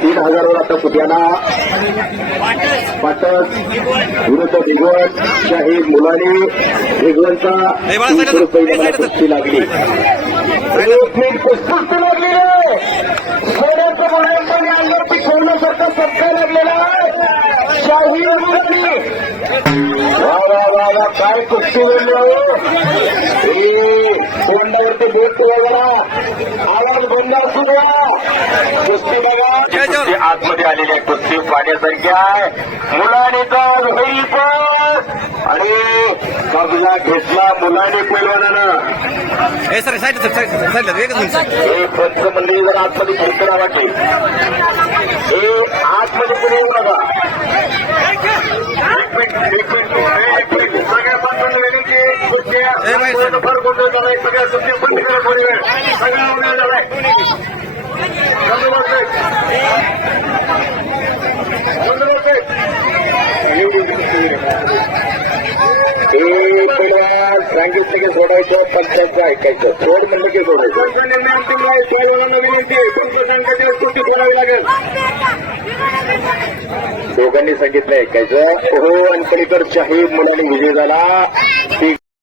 तीन हजारवर आता कुट्याला पाटक विरुद्ध भिगवण शाहीर मुलाने भिगवणचा कुस्ती लागली. कुस्ती लागली रे सोन्याचं मुलांपण अंगावरती ठेवण्यासारखा सत्कार लागलेला आहे. शाहीर मुलाने वा वा वा वा काय कुस्ती वेळली हो. ए, तोंडावरती कुस्ती बघा आतमध्ये आलेली आहे कुस्ती पाण्यासारखी आहे. मुलाने तर होईल पण. आणि कबला घेतला मुलाने पैलवानानं. हे पंच मंडळी जर आतमध्ये फिरकरा वाटते फार गोंधळ झालाय सगळ्या कुस्त्या बंद करा थोडी वेळ. सगळा गोंधळ झालाय बंदोबस्त आहे. बंदोबस्त आहे. पहिलवान सांगितलं की सोडायचं पंचायतचं ऐकायचं. सोड म्हणलं की सोडायचं. निर्णय अंतिम आहे त्यावेळेला विनंती आहे. तुमचं संघाची कुस्ती सोडावी लागेल. दोघांनी सांगितलं ऐकायचं. हो अंकलीकर शाहीर मुलाने विजय झाला.